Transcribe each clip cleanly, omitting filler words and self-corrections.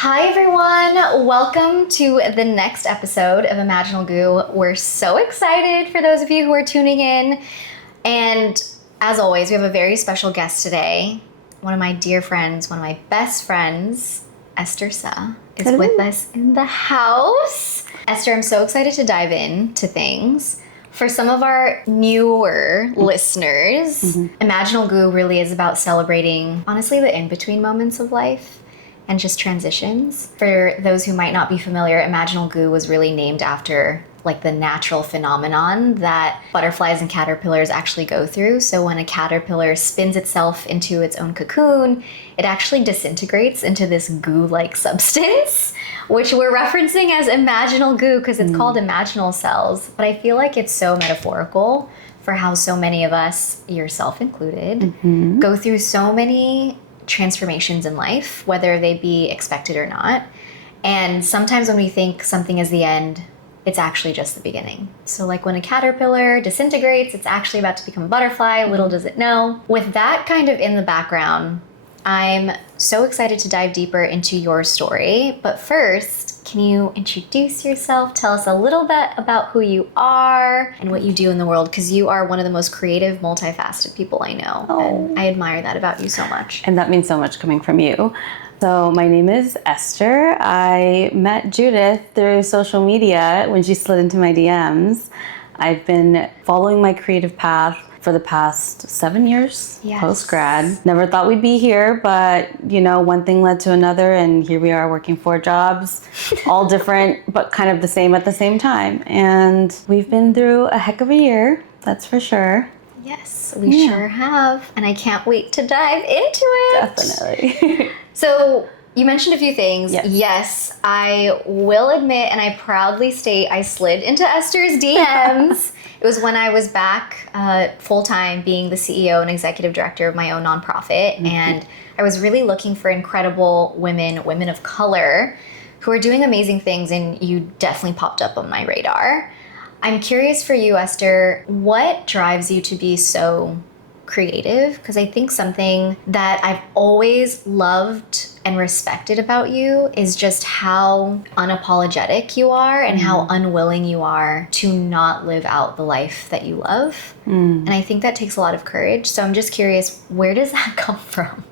Hi everyone, welcome to the next episode of Imaginal Goo. We're so excited for those of you who are tuning in. And as always, we have a very special guest today. One of my dear friends, one of my best friends, Esther Suh, is with us in the house. Esther, I'm so excited to dive into things. For some of our newer listeners, Imaginal Goo really is about celebrating, honestly, the in-between moments of life and just transitions. For those who might not be familiar, Imaginal Goo was really named after like the natural phenomenon that butterflies and caterpillars actually go through. So when a caterpillar spins itself into its own cocoon, it actually disintegrates into this goo-like substance, which we're referencing as imaginal goo because it's called imaginal cells. But I feel like it's so metaphorical for how so many of us, yourself included, go through so many transformations in life, whether they be expected or not. And sometimes when we think something is the end, it's actually just the beginning. So like when a caterpillar disintegrates, it's actually about to become a butterfly, little does it know. With that kind of in the background, I'm so excited to dive deeper into your story. But first, can you introduce yourself? Tell us a little bit about who you are and what you do in the world, because you are one of the most creative, multifaceted people I know. And I admire that about you so much. And that means so much coming from you. So my name is Esther. I met Judith through social media when she slid into my DMs. I've been following my creative path for the past 7 years, post-grad. Never thought we'd be here, but you know, one thing led to another, and here we are working 4 jobs, all different, but kind of the same at the same time. And we've been through a heck of a year, that's for sure. Yes, we sure have. And I can't wait to dive into it. Definitely. So you mentioned a few things. Yes. I will admit, and I proudly state, I slid into Esther's DMs. It was when I was back full-time being the CEO and executive director of my own nonprofit. And I was really looking for incredible women of color who are doing amazing things, and you definitely popped up on my radar. I'm curious for you, Esther, what drives you to be so creative? Because I think something that I've always loved and respected about you is just how unapologetic you are and how unwilling you are to not live out the life that you love. And I think that takes a lot of courage. So I'm just curious, where does that come from?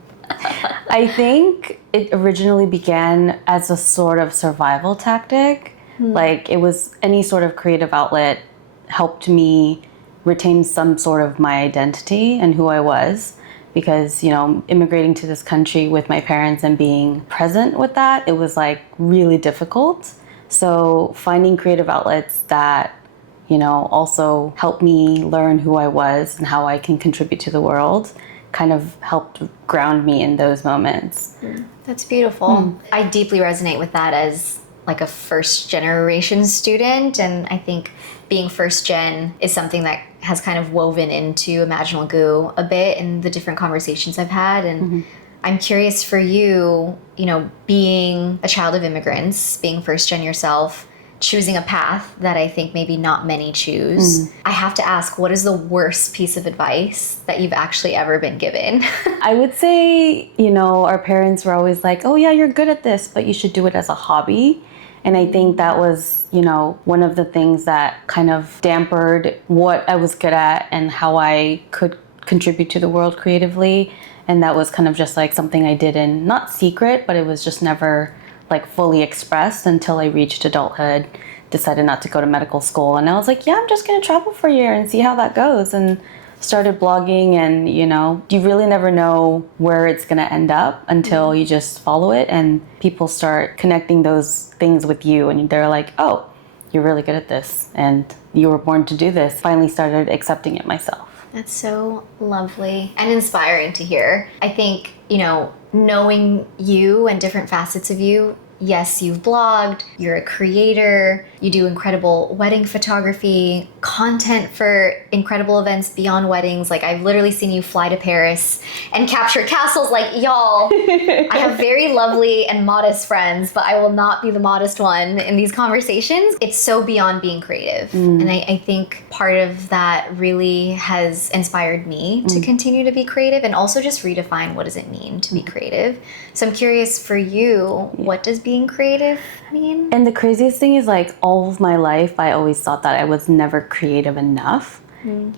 I think it originally began as a sort of survival tactic. Like it was any sort of creative outlet helped me retain some sort of my identity and who I was, because, you know, immigrating to this country with my parents and being present with that, it was like really difficult. So finding creative outlets that, you know, also helped me learn who I was and how I can contribute to the world kind of helped ground me in those moments. That's beautiful. I deeply resonate with that as like a first generation student, and I think being first gen is something that has kind of woven into Imaginal Goo a bit in the different conversations I've had. And I'm curious for you, you know, being a child of immigrants, being first gen yourself, choosing a path that I think maybe not many choose. I have to ask, what is the worst piece of advice that you've actually ever been given? I would say, you know, our parents were always like, oh yeah, you're good at this, but you should do it as a hobby. And I think that was, you know, one of the things that kind of dampened what I was good at and how I could contribute to the world creatively. And that was kind of just like something I did in, not secret, but it was just never like fully expressed until I reached adulthood, decided not to go to medical school. And I was like, yeah, I'm just going to travel for a year and see how that goes. And started blogging, and, you know, you really never know where it's going to end up until you just follow it and people start connecting those things with you. And they're like, oh, you're really good at this and you were born to do this. Finally started accepting it myself. That's so lovely and inspiring to hear. I think, you know, knowing you and different facets of you, yes, you've blogged, you're a creator, you do incredible wedding photography, content for incredible events beyond weddings. Like, I've literally seen you fly to Paris and capture castles. Like, y'all, I have very lovely and modest friends, but I will not be the modest one in these conversations. It's so beyond being creative. And I think part of that really has inspired me to continue to be creative and also just redefine what does it mean to be creative. So I'm curious for you, what does being creative mean? And the craziest thing is like all of my life, I always thought that I was never creative enough,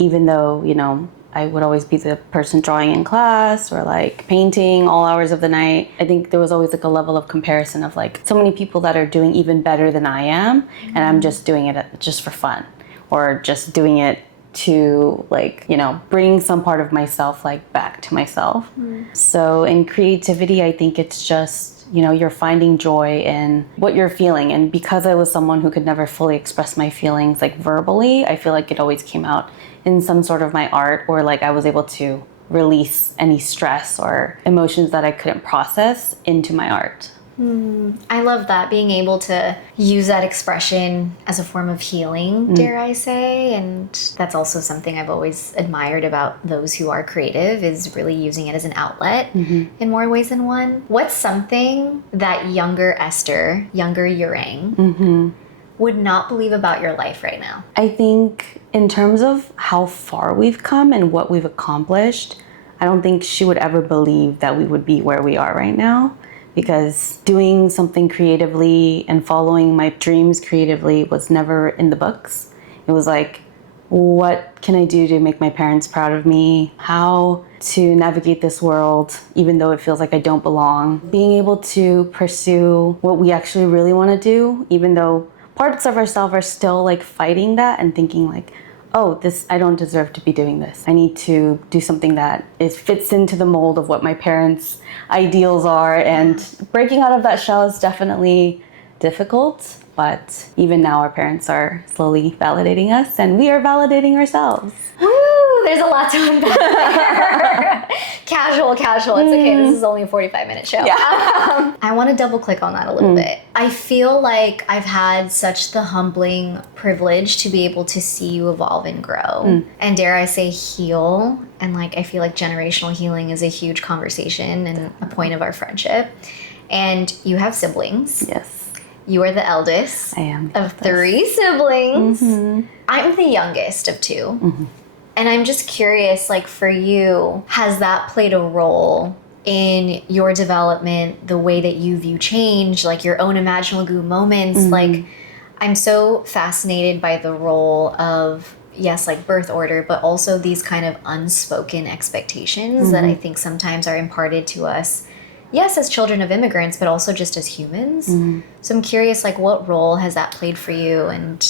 even though, you know, I would always be the person drawing in class or like painting all hours of the night. I think there was always like a level of comparison of like so many people that are doing even better than I am, and I'm just doing it just for fun or just doing it to like, you know, bring some part of myself like back to myself. So in creativity, I think it's just, you know, you're finding joy in what you're feeling. And because I was someone who could never fully express my feelings like verbally, I feel like it always came out in some sort of my art, or like I was able to release any stress or emotions that I couldn't process into my art. I love that, being able to use that expression as a form of healing, dare I say. And that's also something I've always admired about those who are creative, is really using it as an outlet in more ways than one. What's something that younger Esther, younger Yerang, would not believe about your life right now? I think in terms of how far we've come and what we've accomplished, I don't think she would ever believe that we would be where we are right now. Because doing something creatively and following my dreams creatively was never in the books. It was like, what can I do to make my parents proud of me? How to navigate this world, even though it feels like I don't belong. Being able to pursue what we actually really want to do, even though parts of ourselves are still like fighting that and thinking like, oh, I don't deserve to be doing this. I need to do something that fits into the mold of what my parents' ideals are. And breaking out of that shell is definitely difficult. But even now, our parents are slowly validating us, and we are validating ourselves. Woo! There's a lot to unpack there. Casual. It's okay. This is only a 45-minute show. Yeah. I want to double click on that a little bit. I feel like I've had such the humbling privilege to be able to see you evolve and grow. And dare I say heal. And like, I feel like generational healing is a huge conversation and a point of our friendship. And you have siblings. Yes. You are the eldest I am of 3 siblings. I'm the youngest of 2. And I'm just curious, like for you, has that played a role in your development, the way that you view change, like your own Imaginal Goo moments? Like, I'm so fascinated by the role of, yes, like birth order, but also these kind of unspoken expectations that I think sometimes are imparted to us, yes, as children of immigrants, but also just as humans. So I'm curious, like, what role has that played for you? And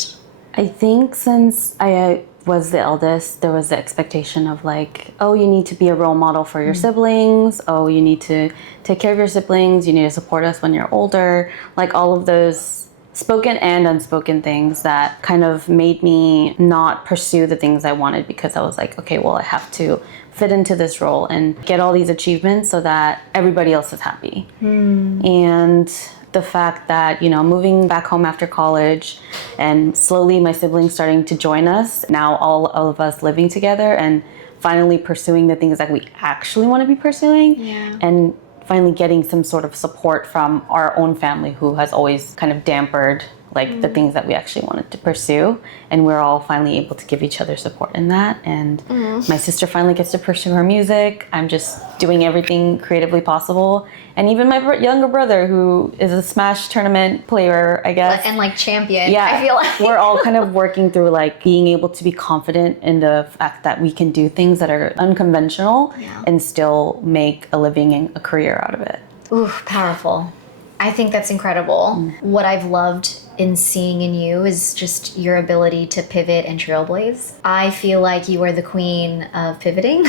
I think since I was the eldest, there was the expectation of like, oh, you need to be a role model for your siblings. Oh, you need to take care of your siblings. You need to support us when you're older. Like all of those spoken and unspoken things that kind of made me not pursue the things I wanted, because I was like, okay, well, I have to fit into this role and get all these achievements so that everybody else is happy. And the fact that, you know, moving back home after college and slowly my siblings starting to join us, now all of us living together and finally pursuing the things that we actually want to be pursuing, and finally getting some sort of support from our own family who has always kind of dampered like the things that we actually wanted to pursue, and we're all finally able to give each other support in that. And my sister finally gets to pursue her music. I'm just doing everything creatively possible, and even my younger brother, who is a Smash tournament player, I guess, and like champion. Yeah, I feel like we're all kind of working through like being able to be confident in the fact that we can do things that are unconventional and still make a living and a career out of it. Ooh, powerful. I think that's incredible. What I've loved in seeing in you is just your ability to pivot and trailblaze. I feel like you are the queen of pivoting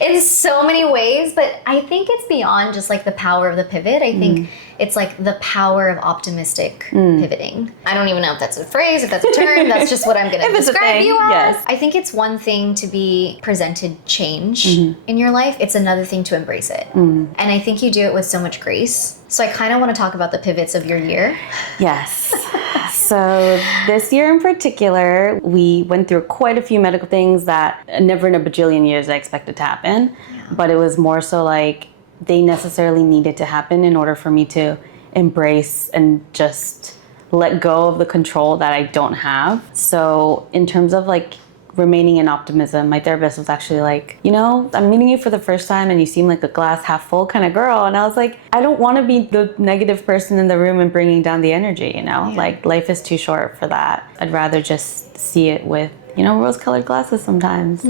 in so many ways, but I think it's beyond just like the power of the pivot. I think it's like the power of optimistic pivoting. I don't even know if that's a phrase, if that's a term. That's just what I'm going to describe you as. Yes. I think it's one thing to be presented change in your life. It's another thing to embrace it. And I think you do it with so much grace. So I kind of want to talk about the pivots of your year. Yes. So this year in particular, we went through quite a few medical things that never in a bajillion years I expected to happen. But it was more so like they necessarily needed to happen in order for me to embrace and just let go of the control that I don't have. So in terms of like remaining in optimism. My therapist was actually like, you know, I'm meeting you for the first time and you seem like a glass half full kind of girl. And I was like, I don't want to be the negative person in the room and bringing down the energy, you know? Yeah. Like, life is too short for that. I'd rather just see it with, you know, rose-colored glasses sometimes.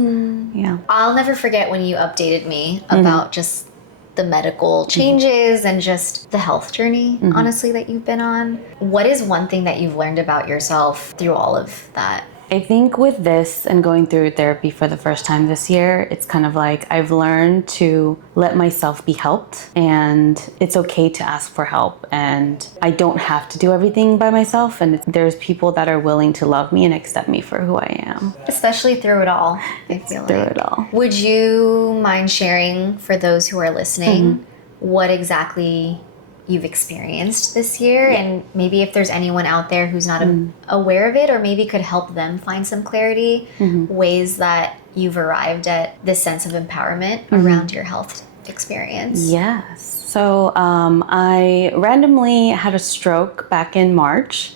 Yeah. I'll never forget when you updated me about just the medical changes and just the health journey, honestly, that you've been on. What is one thing that you've learned about yourself through all of that? I think with this and going through therapy for the first time this year, it's kind of like I've learned to let myself be helped, and it's okay to ask for help, and I don't have to do everything by myself, and there's people that are willing to love me and accept me for who I am. Especially through it all, I feel Through like. it all. Would you mind sharing for those who are listening what exactly you've experienced this year, and maybe if there's anyone out there who's not aware of it, or maybe could help them find some clarity, ways that you've arrived at this sense of empowerment around your health experience? Yes. So I randomly had a stroke back in March,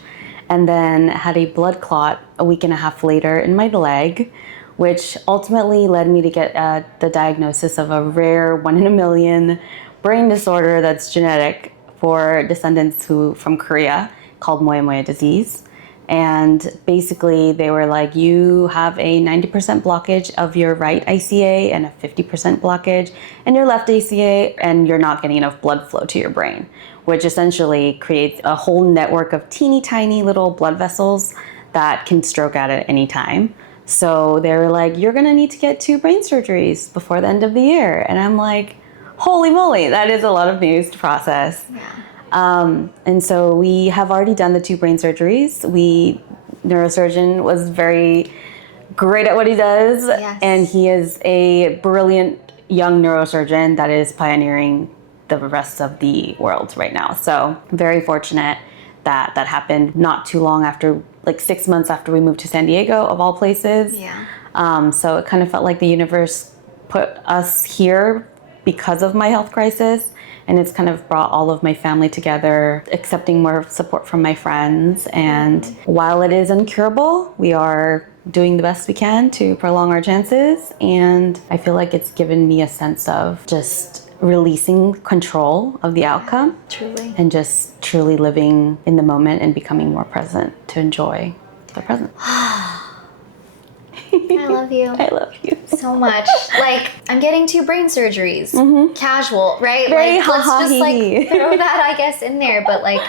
and then had a blood clot a week and a half later in my leg, which ultimately led me to get the diagnosis of a rare 1 in a million brain disorder that's genetic for descendants from Korea, called Moyamoya disease. And basically they were like, you have a 90% blockage of your right ICA and a 50% blockage in your left ACA, and you're not getting enough blood flow to your brain, which essentially creates a whole network of teeny tiny little blood vessels that can stroke out at any time. So they were like, you're gonna need to get 2 brain surgeries before the end of the year. And I'm like, holy moly, that is a lot of news to process. Yeah. And so we have already done the 2 brain surgeries. Neurosurgeon was very great at what he does. Yes. And he is a brilliant young neurosurgeon that is pioneering the rest of the world right now. So very fortunate that that happened not too long after, like 6 months after we moved to San Diego, of all places. Yeah. So it kind of felt like the universe put us here because of my health crisis, and it's kind of brought all of my family together, accepting more support from my friends. And while it is incurable, we are doing the best we can to prolong our chances, and I feel like it's given me a sense of just releasing control of the outcome. Truly. And just truly living in the moment and becoming more present to enjoy the present. I love you. I love you So much. Like, I'm getting 2 brain surgeries. Casual, right? Very like, let's just ha-ha-hee-hee. like throw that, I guess, in there. But like,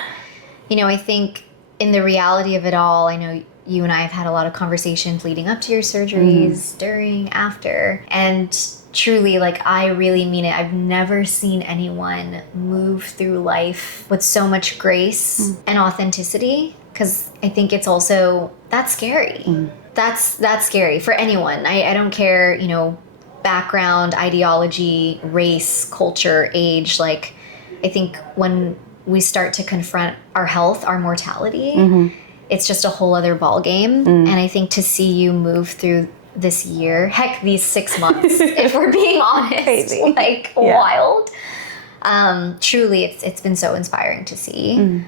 you know, I think in the reality of it all, I know you and I have had a lot of conversations leading up to your surgeries, during, after, and truly, like, I really mean it. I've never seen anyone move through life with so much grace and authenticity, because I think it's also, that's scary. That's scary for anyone. I don't care, you know, background, ideology, race, culture, age. Like, I think when we start to confront our health, our mortality, it's just a whole other ball game. And I think to see you move through this year, heck, these 6 months, if we're being honest, Crazy. like wild. Truly, it's been so inspiring to see.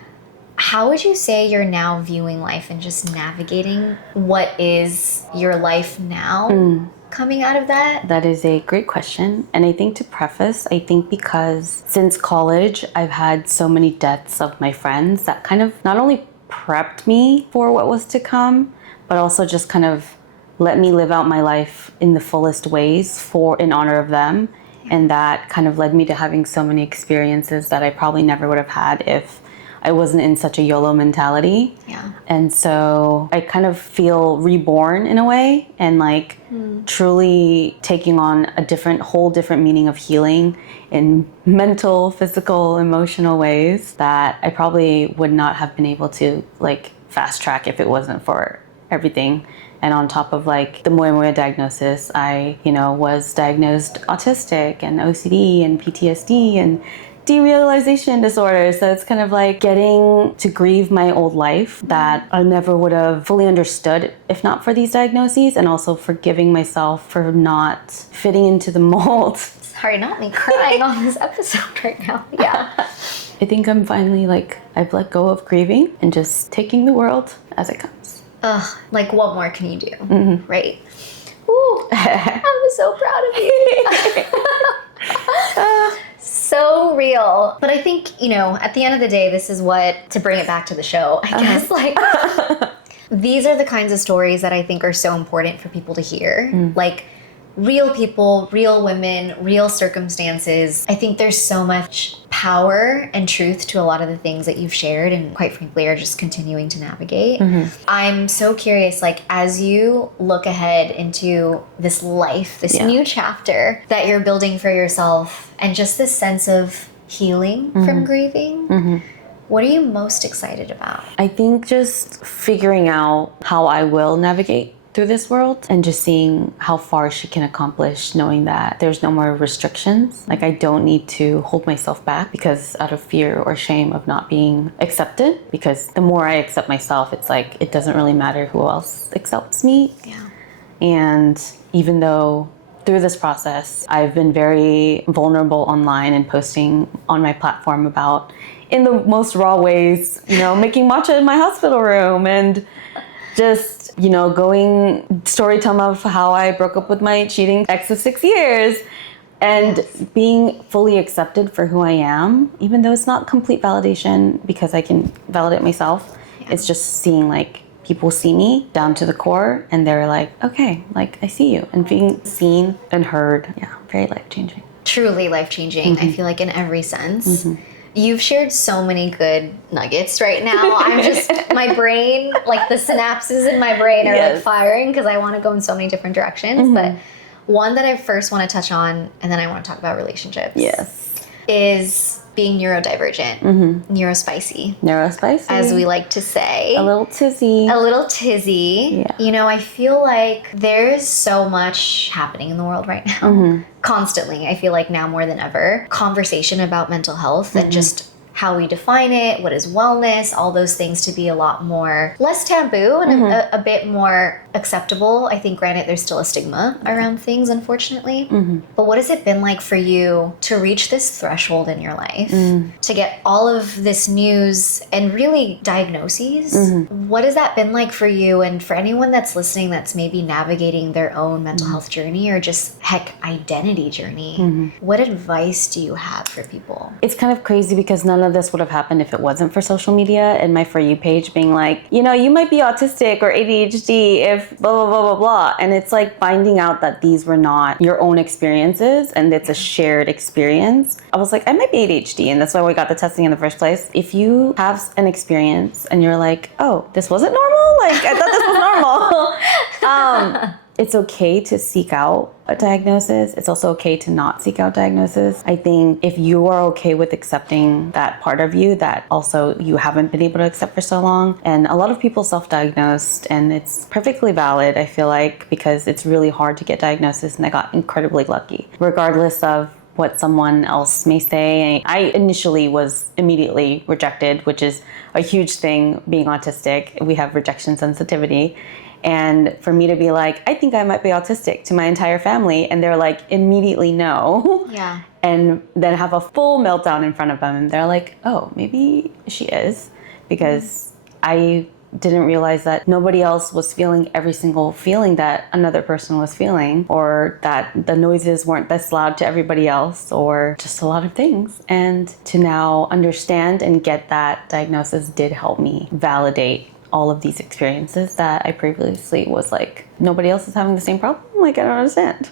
How would you say you're now viewing life and just navigating what is your life now coming out of that? That is a great question. And I think to preface, I think because since college, I've had so many deaths of my friends that kind of not only prepped me for what was to come, but also just kind of let me live out my life in the fullest ways in honor of them. And that kind of led me to having so many experiences that I probably never would have had if I wasn't in such a YOLO mentality. Yeah. And so I kind of feel reborn in a way, and like truly taking on a whole different meaning of healing in mental, physical, emotional ways that I probably would not have been able to like fast track if it wasn't for everything. And on top of like the Moyamoya diagnosis, I, was diagnosed autistic and OCD and PTSD and derealization disorder. So it's kind of like getting to grieve my old life that I never would have fully understood if not for these diagnoses, and also forgiving myself for not fitting into the mold. Sorry, not me crying on this episode right now. Yeah. I think I'm finally I've let go of grieving and just taking the world as it comes. like what more can you do, right? Ooh, I'm so proud of you. So real. But I think, at the end of the day, this is what, to bring it back to the show, I guess, like, these are the kinds of stories that I think are so important for people to hear. Like, real people, real women, real circumstances. I think there's so much power and truth to a lot of the things that you've shared and quite frankly are just continuing to navigate. I'm so curious, like as you look ahead into this life, this new chapter that you're building for yourself and just this sense of healing from grieving, what are you most excited about? I think just figuring out how I will navigate through this world and just seeing how far she can accomplish, knowing that there's no more restrictions. Like I don't need to hold myself back because out of fear or shame of not being accepted, because the more I accept myself, it's like it doesn't really matter who else accepts me. And even though through this process I've been very vulnerable online and posting on my platform about in the most raw ways, making matcha in my hospital room and just going storytelling of how I broke up with my cheating ex of 6 years and being fully accepted for who I am, even though it's not complete validation because I can validate myself. It's just seeing like people see me down to the core and they're like, okay, like I see you, and being seen and heard. Yeah, very life-changing. Truly life-changing. I feel like in every sense. You've shared so many good nuggets right now. I'm just, my brain, like the synapses in my brain are like firing because I want to go in so many different directions. But one that I first want to touch on, and then I want to talk about relationships, is being neurodivergent, neurospicy. Neurospicy. As we like to say. A little tizzy. A little tizzy. Yeah. I feel like there's so much happening in the world right now. Constantly. I feel like now more than ever. Conversation about mental health and just how we define it, what is wellness, all those things to be a lot more, less taboo and a bit more acceptable. I think, granted, there's still a stigma around things, unfortunately. But what has it been like for you to reach this threshold in your life, to get all of this news and really diagnoses? What has that been like for you? And for anyone that's listening that's maybe navigating their own mental health journey or just, heck, identity journey, what advice do you have for people? It's kind of crazy because none of this would have happened if it wasn't for social media and my For You page being like, you might be autistic or ADHD if blah, blah, blah, blah, blah. And it's like finding out that these were not your own experiences and it's a shared experience. I was like, I might be ADHD, and that's why we got the testing in the first place. If you have an experience and you're like, oh, this wasn't normal? Like, I thought this was normal. It's okay to seek out a diagnosis. It's also okay to not seek out diagnosis. I think if you are okay with accepting that part of you that also you haven't been able to accept for so long, and a lot of people self-diagnosed, and it's perfectly valid, I feel like, because it's really hard to get diagnosis, and I got incredibly lucky. Regardless of what someone else may say, I initially was immediately rejected, which is a huge thing being autistic. We have rejection sensitivity. And for me to be like, I think I might be autistic to my entire family, and they're like, immediately no. Yeah. And then have a full meltdown in front of them, and they're like, oh, maybe she is, because I didn't realize that nobody else was feeling every single feeling that another person was feeling, or that the noises weren't this loud to everybody else, or just a lot of things. And to now understand and get that diagnosis did help me validate all of these experiences that I previously was like, nobody else is having the same problem? Like, I don't understand.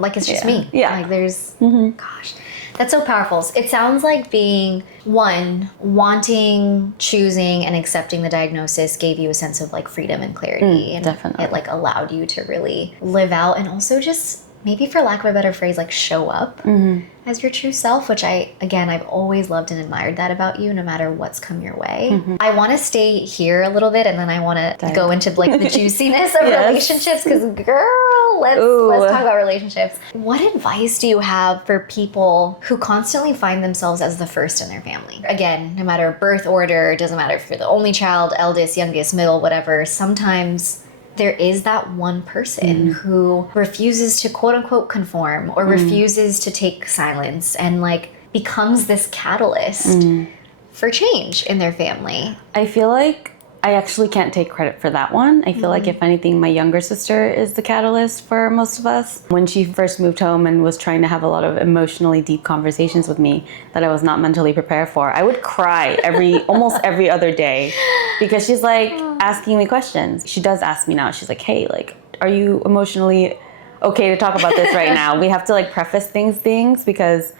Like, it's just me. Yeah. Like, there's, gosh, that's so powerful. It sounds like being, one, wanting, choosing, and accepting the diagnosis gave you a sense of like freedom and clarity. And definitely. it like allowed you to really live out and also just, maybe for lack of a better phrase, like show up as your true self, which I've always loved and admired that about you, no matter what's come your way. I want to stay here a little bit, and then I want to go into like the juiciness of relationships, because girl, let's talk about relationships. What advice do you have for people who constantly find themselves as the first in their family? Again, no matter birth order, it doesn't matter if you're the only child, eldest, youngest, middle, whatever, sometimes there is that one person who refuses to quote unquote conform, or refuses to take silence, and like becomes this catalyst for change in their family. I feel like I actually can't take credit for that one. I feel like if anything, my younger sister is the catalyst for most of us. When she first moved home and was trying to have a lot of emotionally deep conversations with me that I was not mentally prepared for, I would cry almost every other day because she's like asking me questions. She does ask me now. She's like, hey, like, are you emotionally okay to talk about this right now? We have to like preface things because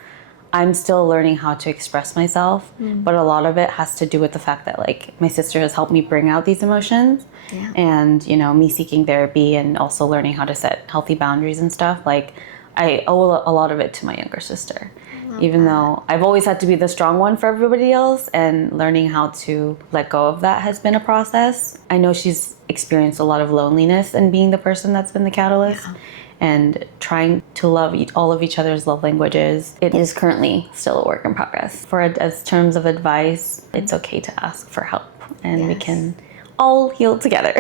I'm still learning how to express myself, but a lot of it has to do with the fact that like my sister has helped me bring out these emotions and, you know, me seeking therapy and also learning how to set healthy boundaries and stuff. Like I owe a lot of it to my younger sister, even though I've always had to be the strong one for everybody else, and learning how to let go of that has been a process. I know she's experienced a lot of loneliness and being the person that's been the catalyst. And trying to love all of each other's love languages. It is currently still a work in progress. As terms of advice, it's okay to ask for help, and we can all heal together.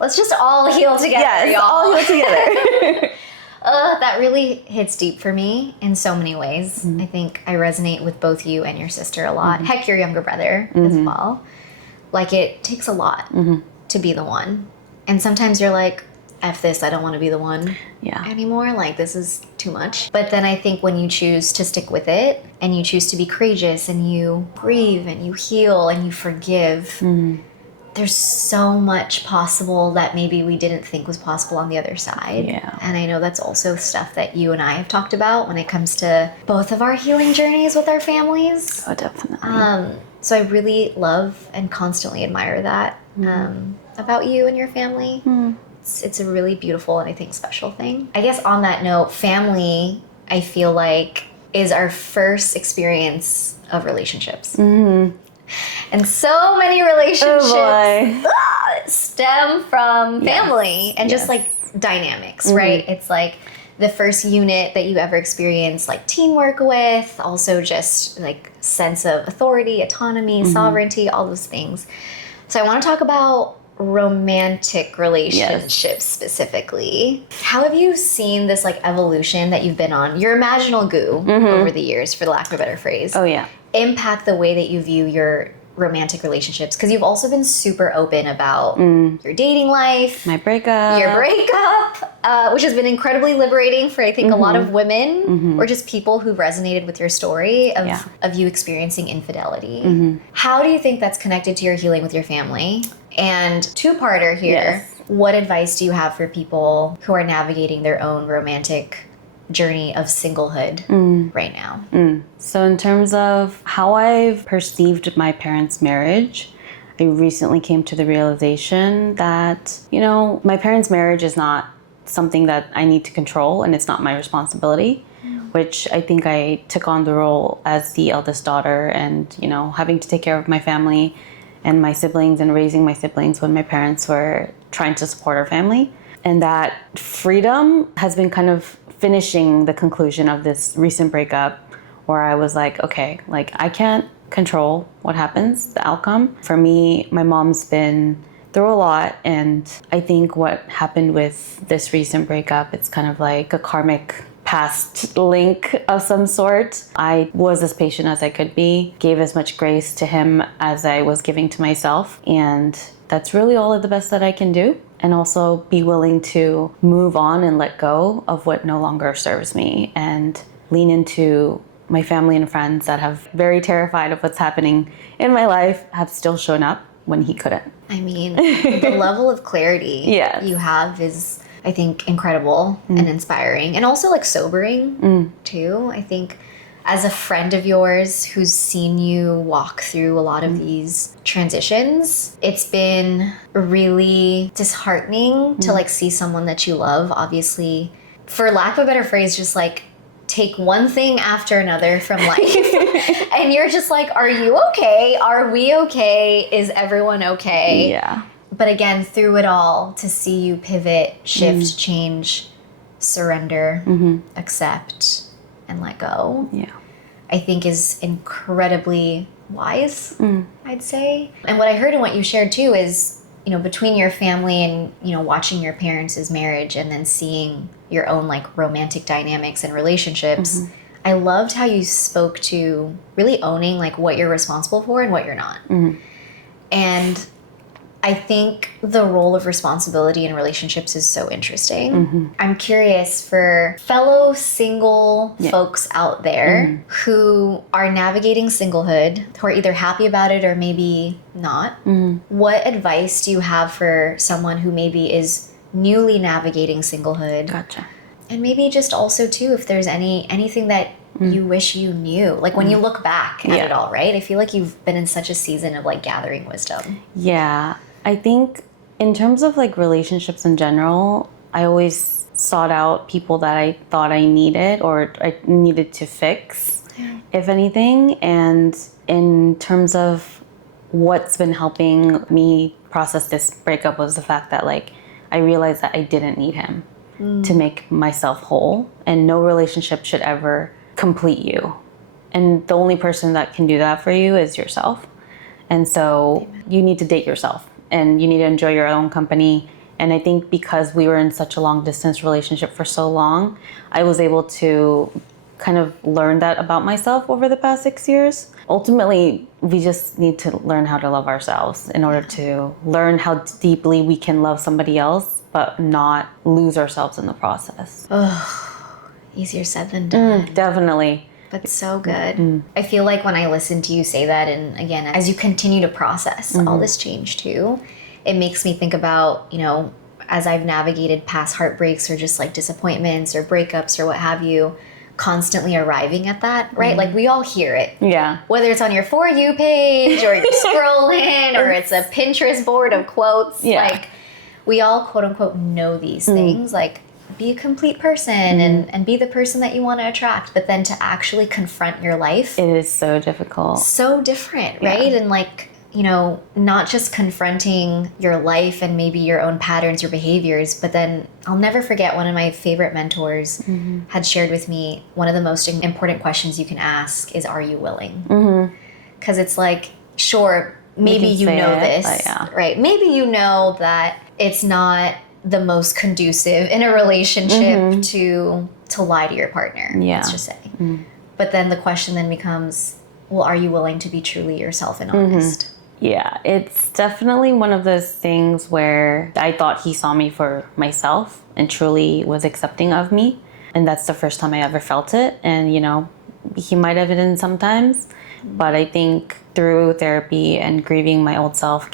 Let's just all heal together, yes, y'all. all heal together. That really hits deep for me in so many ways. I think I resonate with both you and your sister a lot. Heck, your younger brother as well. Like, it takes a lot to be the one. And sometimes you're like, F this, I don't want to be the one anymore. Like, this is too much. But then I think when you choose to stick with it and you choose to be courageous and you grieve and you heal and you forgive, there's so much possible that maybe we didn't think was possible on the other side. Yeah. And I know that's also stuff that you and I have talked about when it comes to both of our healing journeys with our families. Oh, definitely. So I really love and constantly admire that about you and your family. It's a really beautiful and I think special thing. I guess on that note, family, I feel like, is our first experience of relationships. And so many relationships stem from family and just like dynamics, right? It's like the first unit that you ever experience like teamwork with, also just like sense of authority, autonomy, sovereignty, all those things. So I want to talk about romantic relationships specifically. How have you seen this like evolution that you've been on, your imaginal goo over the years, for the lack of a better phrase, impact the way that you view your romantic relationships? Because you've also been super open about your dating life, your breakup, which has been incredibly liberating for I think a lot of women or just people who resonated with your story of you experiencing infidelity. How do you think that's connected to your healing with your family? And two-parter here, what advice do you have for people who are navigating their own romantic journey of singlehood right now? So in terms of how I've perceived my parents' marriage, I recently came to the realization that, you know, my parents' marriage is not something that I need to control, and it's not my responsibility, which I think I took on the role as the eldest daughter and, you know, having to take care of my family and my siblings and raising my siblings when my parents were trying to support our family. And that freedom has been kind of finishing the conclusion of this recent breakup, where I was like, okay, like I can't control what happens, the outcome. For me, my mom's been through a lot, and I think what happened with this recent breakup, it's kind of like a karmic past link of some sort. I was as patient as I could be, gave as much grace to him as I was giving to myself, and that's really all of the best that I can do. And also be willing to move on and let go of what no longer serves me, and lean into my family and friends that have very terrified of what's happening in my life have still shown up when he couldn't. I mean, the level of clarity you have is, I think, incredible and inspiring, and also like sobering too. I think as a friend of yours who's seen you walk through a lot of these transitions, it's been really disheartening to like see someone that you love, obviously, for lack of a better phrase, just like take one thing after another from life. And you're just like, are you okay? Are we okay? Is everyone okay? Yeah. But again, through it all, to see you pivot, shift, change, surrender, accept, and let go, I think is incredibly wise, I'd say. And what I heard in what you shared too is, you know, between your family and, you know, watching your parents' marriage and then seeing your own like romantic dynamics and relationships, I loved how you spoke to really owning like what you're responsible for and what you're not. And I think the role of responsibility in relationships is so interesting. Mm-hmm. I'm curious for fellow single folks out there who are navigating singlehood, who are either happy about it or maybe not. What advice do you have for someone who maybe is newly navigating singlehood? Gotcha. And maybe just also too, if there's anything that you wish you knew, like when you look back at it all, right? I feel like you've been in such a season of like gathering wisdom. Yeah, I think in terms of like relationships in general, I always sought out people that I thought I needed or I needed to fix, if anything. And in terms of what's been helping me process this breakup was the fact that like I realized that I didn't need him to make myself whole, and no relationship should ever complete you. And the only person that can do that for you is yourself. And so you need to date yourself and you need to enjoy your own company. And I think because we were in such a long distance relationship for so long, I was able to kind of learn that about myself over the past 6 years. Ultimately, we just need to learn how to love ourselves in order to learn how deeply we can love somebody else, but not lose ourselves in the process. Easier said than done. Definitely. But so good. I feel like when I listen to you say that, and again, as you continue to process all this change too, it makes me think about, you know, as I've navigated past heartbreaks or just like disappointments or breakups or what have you, constantly arriving at that, right? Like we all hear it. Yeah. Whether it's on your For You page or you're scrolling or it's a Pinterest board of quotes. Yeah. Like we all quote unquote know these things. Like be a complete person and be the person that you want to attract. But then to actually confront your life. It is so difficult. So different, right? And like, you know, not just confronting your life and maybe your own patterns or behaviors, but then I'll never forget one of my favorite mentors had shared with me, one of the most important questions you can ask is, are you willing? Because it's like, sure, maybe you know this, right? Maybe you know that it's not the most conducive in a relationship to lie to your partner, let's just say. But then the question then becomes, well, are you willing to be truly yourself and honest? Yeah, it's definitely one of those things where I thought he saw me for myself and truly was accepting of me. And that's the first time I ever felt it. And, you know, he might have been sometimes, but I think through therapy and grieving my old self,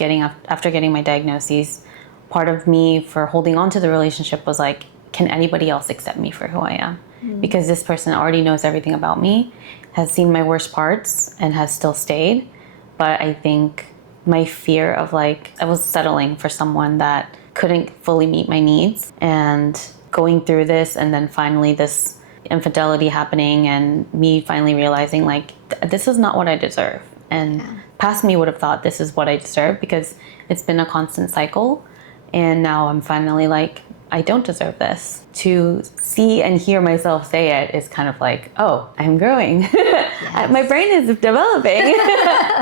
after getting my diagnoses, part of me for holding on to the relationship was like, can anybody else accept me for who I am? Because this person already knows everything about me, has seen my worst parts, and has still stayed. But I think my fear of like, I was settling for someone that couldn't fully meet my needs, and going through this and then finally this infidelity happening and me finally realizing like, this is not what I deserve. And past me would have thought this is what I deserve because it's been a constant cycle. And now I'm finally like, I don't deserve this. To see and hear myself say it is kind of like, oh, I'm growing. My brain is developing.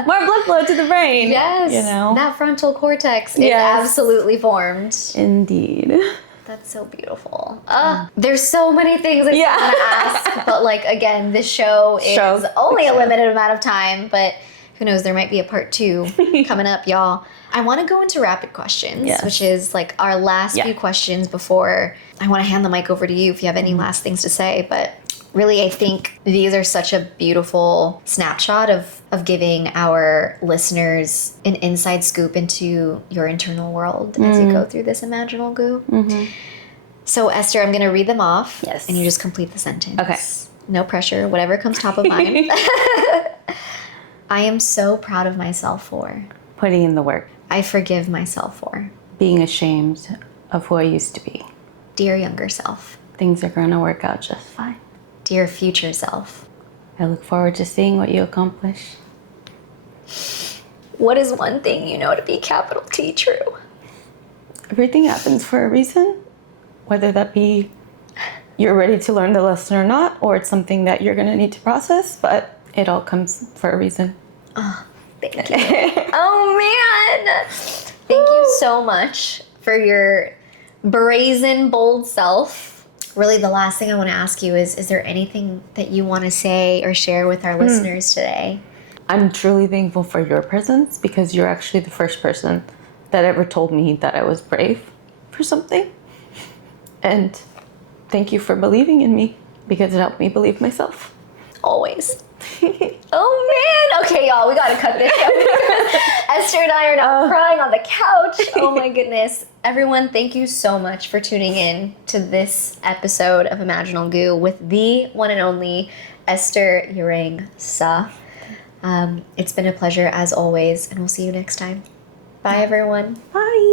More blood flow to the brain. Yes. You know? That frontal cortex is absolutely formed. Indeed. That's so beautiful. There's so many things I want to ask, but like, again, this show is only a limited amount of time, but who knows, there might be a part 2 coming up, y'all. I want to go into rapid questions, which is like our last few questions before I want to hand the mic over to you if you have any last things to say. But really, I think these are such a beautiful snapshot of giving our listeners an inside scoop into your internal world as you go through this Imaginal Goo. So, Esther, I'm going to read them off. Yes. And you just complete the sentence. Okay. No pressure, whatever comes top of mind. I am so proud of myself for. Putting in the work. I forgive myself for. Being ashamed of who I used to be. Dear younger self. Things are going to work out just fine. Dear future self. I look forward to seeing what you accomplish. What is one thing you know to be capital T true? Everything happens for a reason, whether that be you're ready to learn the lesson or not, or it's something that you're going to need to process, but it all comes for a reason. Oh, thank you. Oh, man. Thank you so much for your brazen, bold self. Really, the last thing I want to ask you is there anything that you want to say or share with our listeners today? I'm truly thankful for your presence because you're actually the first person that ever told me that I was brave for something. And thank you for believing in me, because it helped me believe myself. Always. Oh man. Okay, y'all, we gotta cut this out. Esther and I are now crying on the couch. Oh my goodness. Everyone, thank you so much for tuning in to this episode of Imaginal Goo with the one and only Esther Yerang Suh. It's been a pleasure as always, and we'll see you next time. Bye, everyone. Bye.